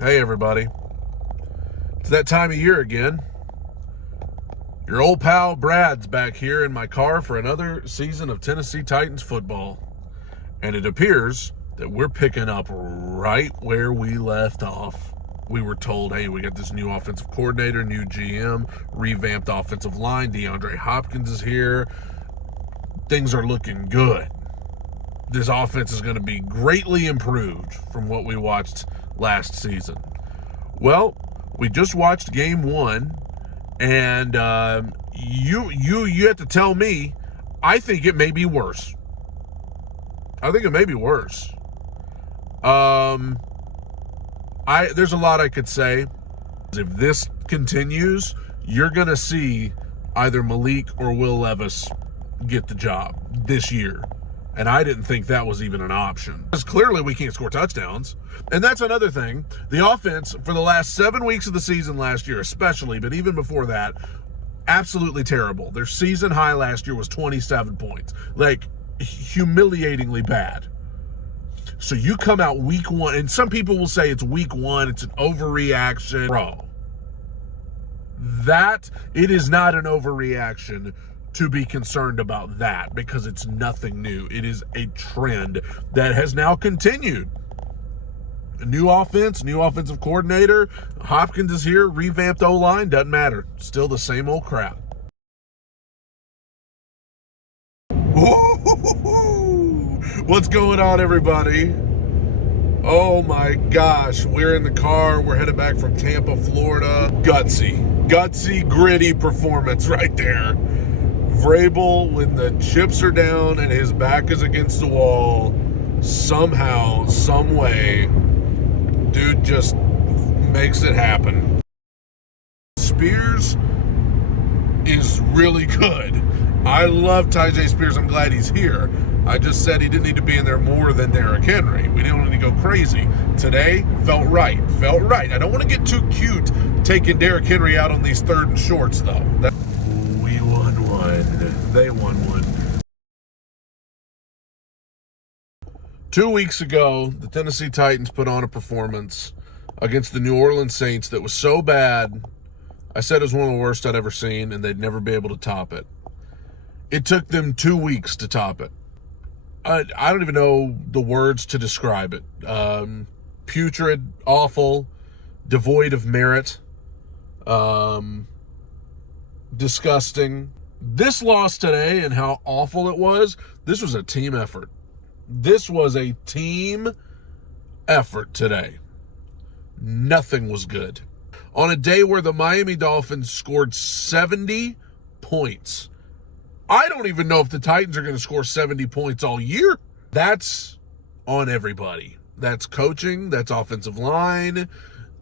Hey everybody, it's that time of year again. Your old pal Brad's back here in my car for another season of Tennessee Titans football. And it appears that we're picking up right where we left off. We were told, hey, we got this new offensive coordinator, new GM, revamped offensive line, DeAndre Hopkins is here. Things are looking good. This offense is going to be greatly improved from what we watched last season. Well, we just watched game one, and you have to tell me, I think it may be worse. There's a lot I could say. If this continues, you're going to see either Malik or Will Levis get the job this year. And I didn't think that was even an option. Because clearly we can't score touchdowns. And that's another thing. The offense, for the last 7 weeks of the season last year especially, but even before that, absolutely terrible. Their season high last year was 27 points. Like, humiliatingly bad. So you come out week one, and some people will say it's week one, it's an overreaction. Bro, it is not an overreaction to be concerned about that, because it's nothing new. It is a trend that has now continued. A new offense, new offensive coordinator, Hopkins is here, revamped O-line, doesn't matter. Still the same old crap. What's going on, everybody? Oh my gosh, we're in the car. We're headed back from Tampa, Florida. Gutsy, gritty performance right there. Vrabel, when the chips are down and his back is against the wall, somehow, some way, dude just makes it happen. Spears is really good. I love Tyjae Spears. I'm glad he's here. I just said he didn't need to be in there more than Derrick Henry. We didn't need to go crazy. Today, felt right. I don't want to get too cute taking Derrick Henry out on these third and shorts, though. We won one. They won one. 2 weeks ago, the Tennessee Titans put on a performance against the New Orleans Saints that was so bad, I said it was one of the worst I'd ever seen, and they'd never be able to top it. It took them 2 weeks to top it. I don't even know the words to describe it. Putrid, awful, devoid of merit, disgusting. This loss today and how awful it was, this was a team effort. This was a team effort today. Nothing was good. On a day where the Miami Dolphins scored 70 points. I don't even know if the Titans are going to score 70 points all year. That's on everybody. That's coaching. That's offensive line.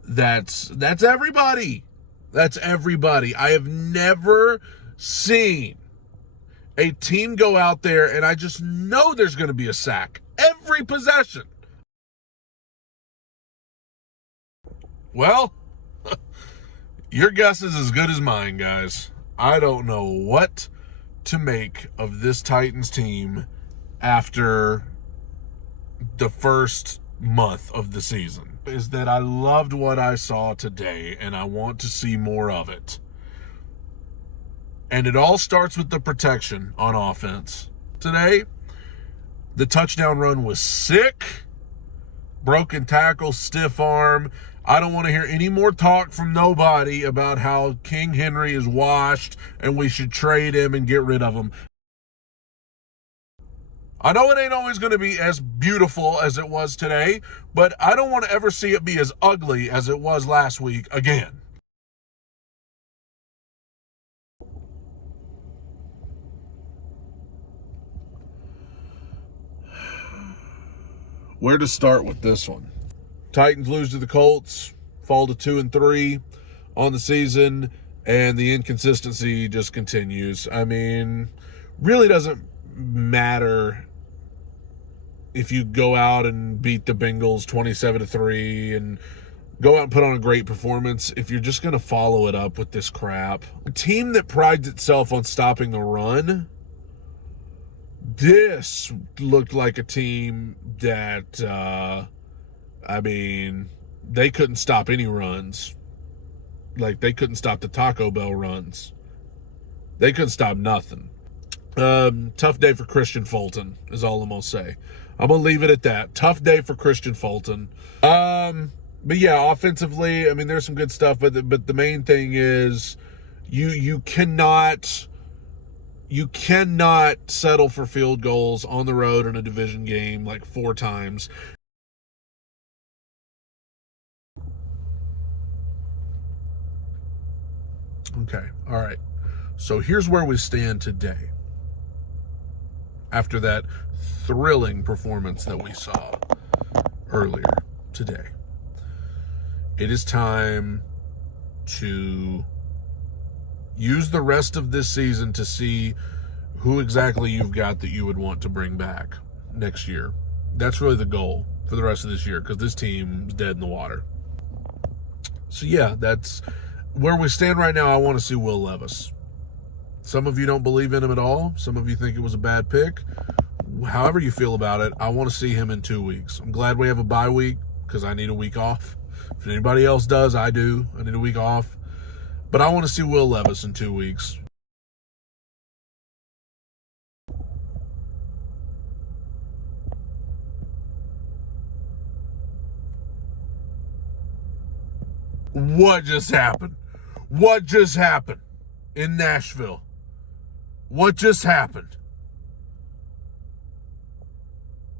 That's everybody. That's everybody. I have never seen a team go out there and I just know there's going to be a sack every possession. Well, your guess is as good as mine, guys. I don't know what to make of this Titans team after the first month of the season. Is that I loved what I saw today and I want to see more of it. And it all starts with the protection on offense. Today, the touchdown run was sick. Broken tackle, stiff arm. I don't want to hear any more talk from nobody about how King Henry is washed and we should trade him and get rid of him. I know it ain't always going to be as beautiful as it was today, but I don't want to ever see it be as ugly as it was last week again. Where to start with this one? Titans lose to the Colts, fall to 2-3 on the season, and the inconsistency just continues. I mean, really doesn't matter if you go out and beat the Bengals 27-3 and go out and put on a great performance if you're just going to follow it up with this crap. A team that prides itself on stopping the run, this looked like a team that, they couldn't stop any runs. Like, they couldn't stop the Taco Bell runs. They couldn't stop nothing. Tough day for Christian Fulton is all I'm going to say. I'm going to leave it at that. Tough day for Christian Fulton. But yeah, offensively, I mean, there's some good stuff, but the main thing is you cannot settle for field goals on the road in a division game like 4 times. Okay, all right. So here's where we stand today. After that thrilling performance that we saw earlier today, it is time to use the rest of this season to see who exactly you've got that you would want to bring back next year. That's really the goal for the rest of this year, because this team's dead in the water. So yeah, that's where we stand right now. I want to see Will Levis. Some of you don't believe in him at all. Some of you think it was a bad pick. However you feel about it, I want to see him in 2 weeks. I'm glad we have a bye week because I need a week off. If anybody else does, I do. I need a week off. But I want to see Will Levis in 2 weeks. What just happened? What just happened in Nashville? What just happened?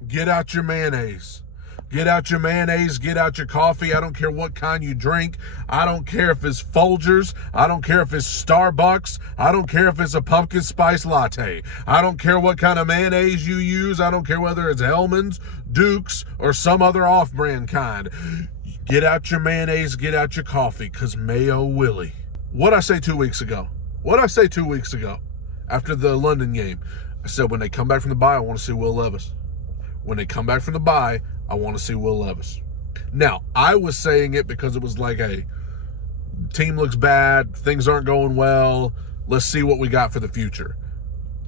Get out your mayonnaise. Get out your mayonnaise. Get out your coffee. I don't care what kind you drink. I don't care if it's Folgers. I don't care if it's Starbucks. I don't care if it's a pumpkin spice latte. I don't care what kind of mayonnaise you use. I don't care whether it's Hellman's, Duke's, or some other off-brand kind. Get out your mayonnaise. Get out your coffee, because Mayo Willie. What'd I say 2 weeks ago? What'd I say 2 weeks ago after the London game? I said when they come back from the bye, I want to see Will Levis. When they come back from the bye, I want to see Will Levis. Now, I was saying it because it was like, hey, team looks bad, things aren't going well, let's see what we got for the future.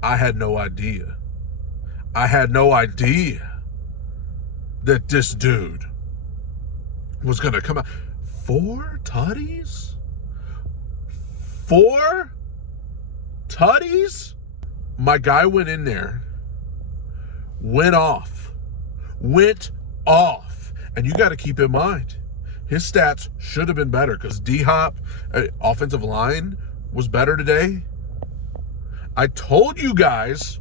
I had no idea. I had no idea that this dude was going to come out. 4 tutties? 4 tutties? My guy went in there, went off. And you got to keep in mind, his stats should have been better because D-Hop, offensive line, was better today. I told you guys,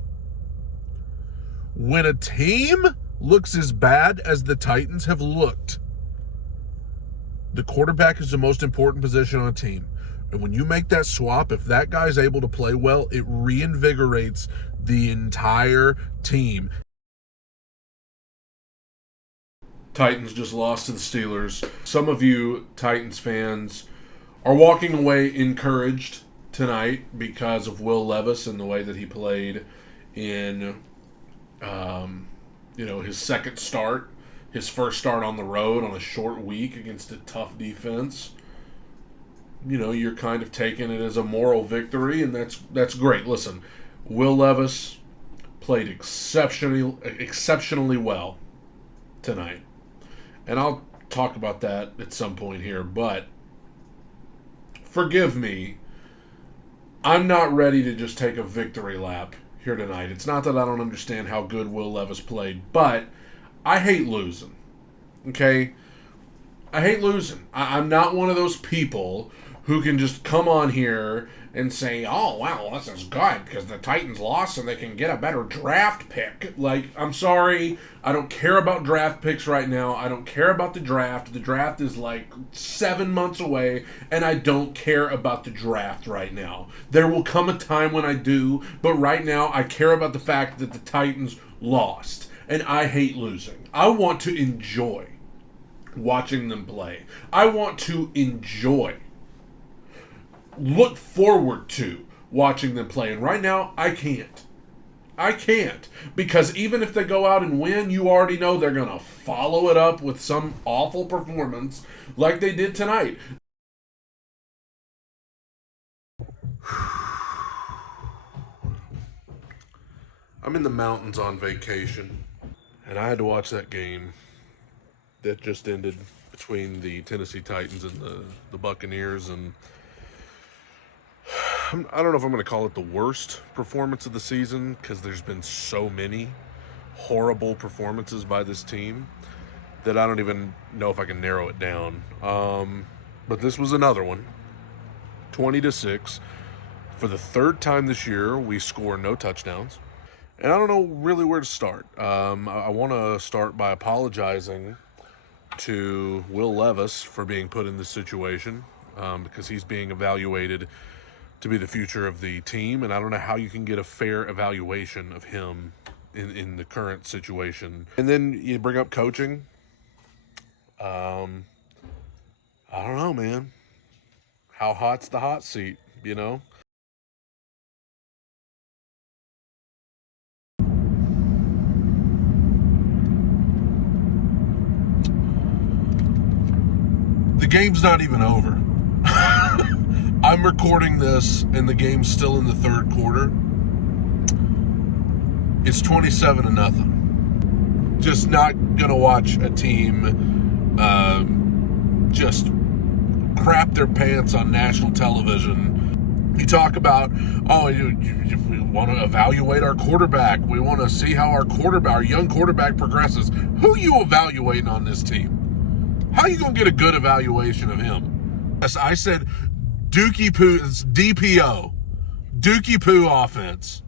when a team looks as bad as the Titans have looked, the quarterback is the most important position on a team. And when you make that swap, if that guy's able to play well, it reinvigorates the entire team. Titans just lost to the Steelers. Some of you Titans fans are walking away encouraged tonight because of Will Levis and the way that he played in, his second start, his first start on the road on a short week against a tough defense. You're kind of taking it as a moral victory, and that's great. Listen, Will Levis played exceptionally well tonight. And I'll talk about that at some point here, but forgive me, I'm not ready to just take a victory lap here tonight. It's not that I don't understand how good Will Levis played, but I hate losing, okay? I hate losing. I'm not one of those people who can just come on here and say, oh, wow, this is good because the Titans lost and they can get a better draft pick. Like, I'm sorry, I don't care about draft picks right now. I don't care about the draft. The draft is like 7 months away, and I don't care about the draft right now. There will come a time when I do, but right now I care about the fact that the Titans lost, and I hate losing. I want to enjoy watching them play. I want to look forward to watching them play. And right now, I can't. Because even if they go out and win, you already know they're going to follow it up with some awful performance like they did tonight. I'm in the mountains on vacation, and I had to watch that game that just ended between the Tennessee Titans and the Buccaneers, and I don't know if I'm going to call it the worst performance of the season, because there's been so many horrible performances by this team that I don't even know if I can narrow it down. But this was another one. 20-6. For the third time this year, we score no touchdowns. And I don't know really where to start. I want to start by apologizing to Will Levis for being put in this situation, because he's being evaluated to be the future of the team, and I don't know how you can get a fair evaluation of him in the current situation. And then you bring up coaching. I don't know, man. How hot's the hot seat, you know? The game's not even over. I'm recording this, and the game's still in the third quarter. It's 27-0. Just not gonna watch a team just crap their pants on national television. You talk about, we want to evaluate our quarterback. We want to see how our young quarterback progresses. Who are you evaluating on this team? How are you gonna get a good evaluation of him? Yes, I said Dookie Poo, it's DPO, Dookie Poo offense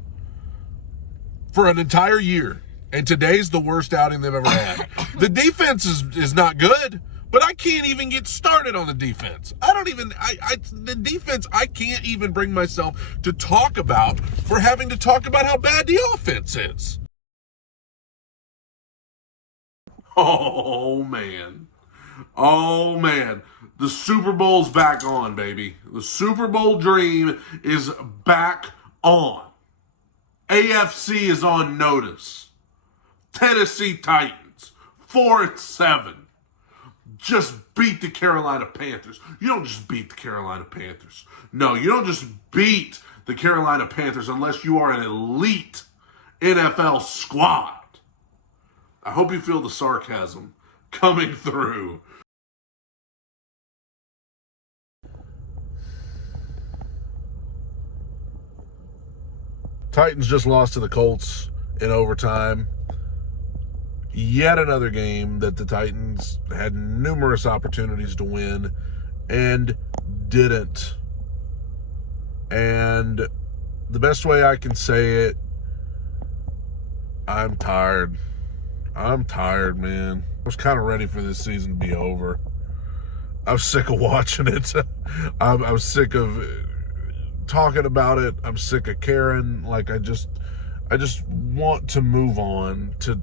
for an entire year, and today's the worst outing they've ever had. The defense is not good, but I can't even get started on the defense. The defense I can't even bring myself to talk about for having to talk about how bad the offense is. Oh, man. Oh, man. The Super Bowl's back on, baby. The Super Bowl dream is back on. AFC is on notice. Tennessee Titans, 4-7. Just beat the Carolina Panthers. You don't just beat the Carolina Panthers. No, you don't just beat the Carolina Panthers unless you are an elite NFL squad. I hope you feel the sarcasm coming through. Titans just lost to the Colts in overtime. Yet another game that the Titans had numerous opportunities to win and didn't. And the best way I can say it, I'm tired. I'm tired, man. I was kind of ready for this season to be over. I was sick of watching it. I was sick of talking about it. I'm sick of caring. Like, I just want to move on to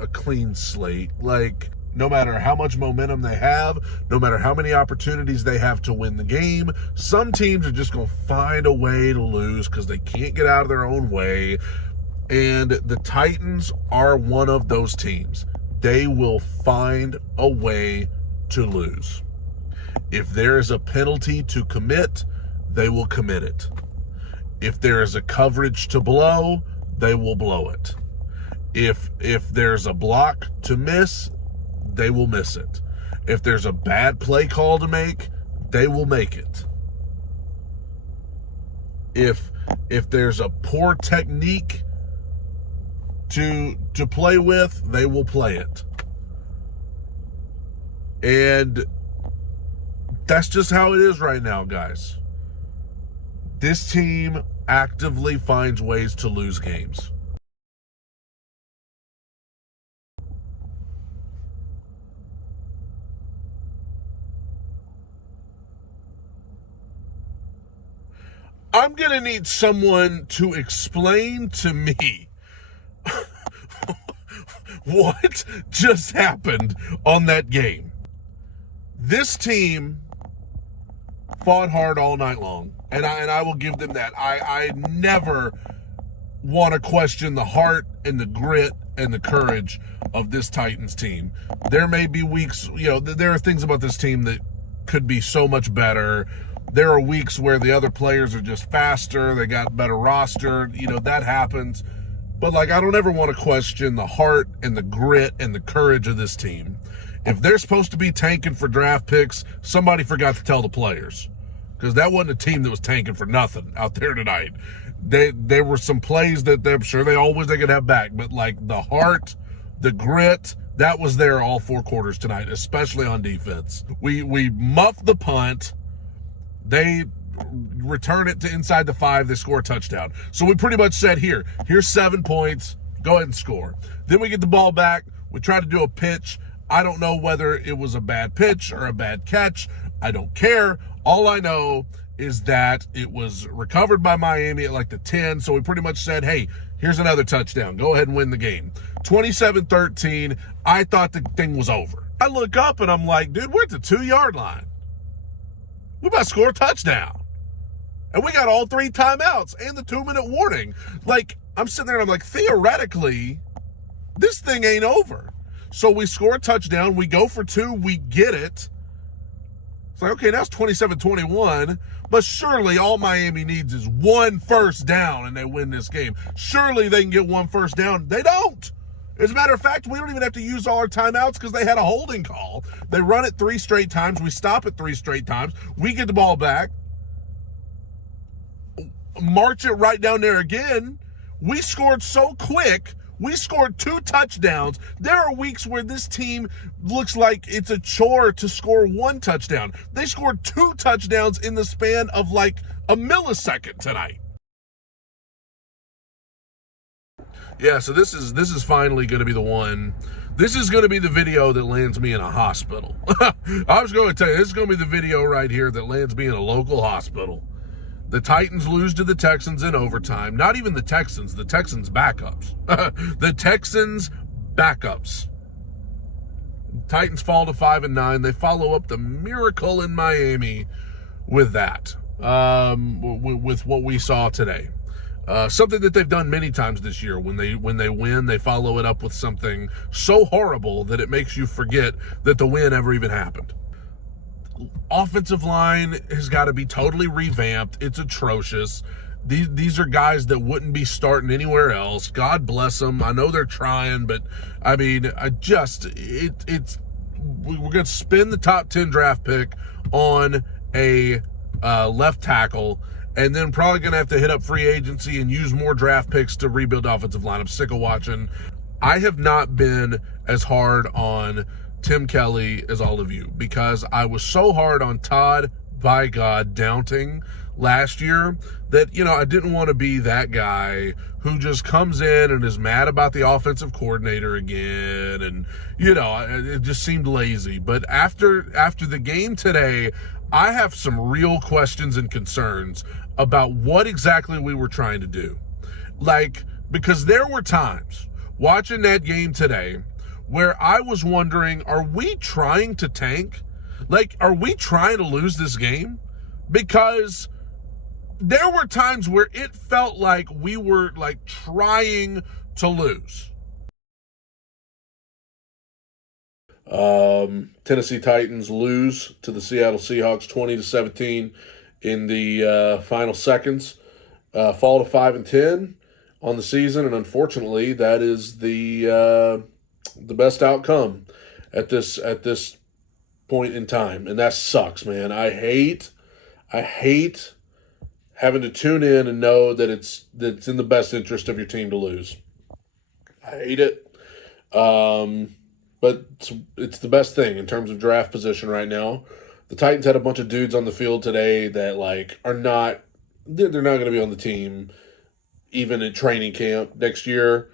a clean slate. Like, no matter how much momentum they have, no matter how many opportunities they have to win the game, some teams are just going to find a way to lose because they can't get out of their own way. And the Titans are one of those teams. They will find a way to lose. If there is a penalty to commit, they will commit it. If there is a coverage to blow, they will blow it. If there's a block to miss, they will miss it. If there's a bad play call to make, they will make it. If there's a poor technique to play with, they will play it. And that's just how it is right now, guys. This team actively finds ways to lose games. I'm going to need someone to explain to me what just happened on that game. This team fought hard all night long, and I will give them that. I never want to question the heart and the grit and the courage of this Titans team. There may be weeks, there are things about this team that could be so much better. There are weeks where the other players are just faster, they got better roster, that happens. But, I don't ever want to question the heart and the grit and the courage of this team. If they're supposed to be tanking for draft picks, somebody forgot to tell the players. Because that wasn't a team that was tanking for nothing out there tonight. There were some plays that I'm sure they could have back, but like the heart, the grit, that was there all 4 quarters tonight, especially on defense. We muffed the punt. They return it to inside the 5. They score a touchdown. So we pretty much said, here's 7 points. Go ahead and score. Then we get the ball back. We try to do a pitch. I don't know whether it was a bad pitch or a bad catch. I don't care. All I know is that it was recovered by Miami at like the 10. So we pretty much said, hey, here's another touchdown. Go ahead and win the game. 27-13. I thought the thing was over. I look up and I'm like, dude, we're at the 2-yard line. We about to score a touchdown. And we got all 3 timeouts and the 2-minute warning. Like, I'm sitting there and I'm like, theoretically, this thing ain't over. So we score a touchdown. We go for 2. We get it. It's like, okay, now it's 27-21. But surely all Miami needs is 1 first down and they win this game. Surely they can get 1 first down. They don't. As a matter of fact, we don't even have to use all our timeouts because they had a holding call. They run it 3 straight times. We stop it 3 straight times. We get the ball back. March it right down there again. We scored so quick. We scored 2 touchdowns. There are weeks where this team looks like it's a chore to score 1 touchdown. They scored 2 touchdowns in the span of like a millisecond tonight. Yeah, so this is finally going to be the one. This is going to be the video that lands me in a hospital. I was going to tell you, this is going to be the video right here that lands me in a local hospital. The Titans lose to the Texans in overtime. Not even the Texans backups. The Texans backups. Titans fall to 5-9. They follow up the miracle in Miami with that, with what we saw today. Something that they've done many times this year. When they win, they follow it up with something so horrible that it makes you forget that the win ever even happened. Offensive line has got to be totally revamped. It's atrocious. These are guys that wouldn't be starting anywhere else. God bless them. I know they're trying, but I mean, we're going to spend the top 10 draft pick on a left tackle, and then probably going to have to hit up free agency and use more draft picks to rebuild offensive line. I'm sick of watching. I have not been as hard on Tim Kelly as all of you, because I was so hard on Todd, by God, Downting last year that, I didn't want to be that guy who just comes in and is mad about the offensive coordinator again. And, it just seemed lazy. But after the game today, I have some real questions and concerns about what exactly we were trying to do. Because there were times watching that game today where I was wondering, are we trying to tank? Are we trying to lose this game? Because there were times where it felt like we were trying to lose. Tennessee Titans lose to the Seattle Seahawks 20-17 in the final seconds. Fall to 5-10 on the season, and unfortunately, that is the best outcome at this point in time, and that sucks, man. I hate having to tune in and know that it's in the best interest of your team to lose. I hate it, but it's the best thing in terms of draft position right now. The Titans had a bunch of dudes on the field today that they're not going to be on the team even at training camp next year.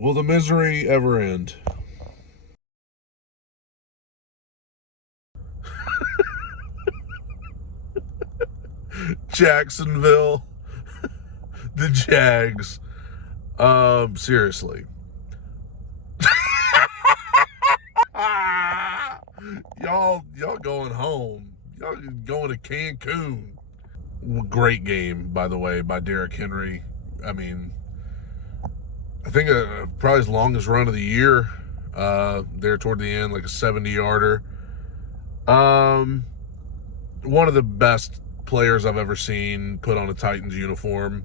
Will the misery ever end? Jacksonville, the Jags. Seriously. Y'all going home. Y'all going to Cancun. Great game, by the way, by Derrick Henry. I mean, I think probably his longest run of the year there toward the end, like a 70-yarder. One of the best players I've ever seen put on a Titans uniform.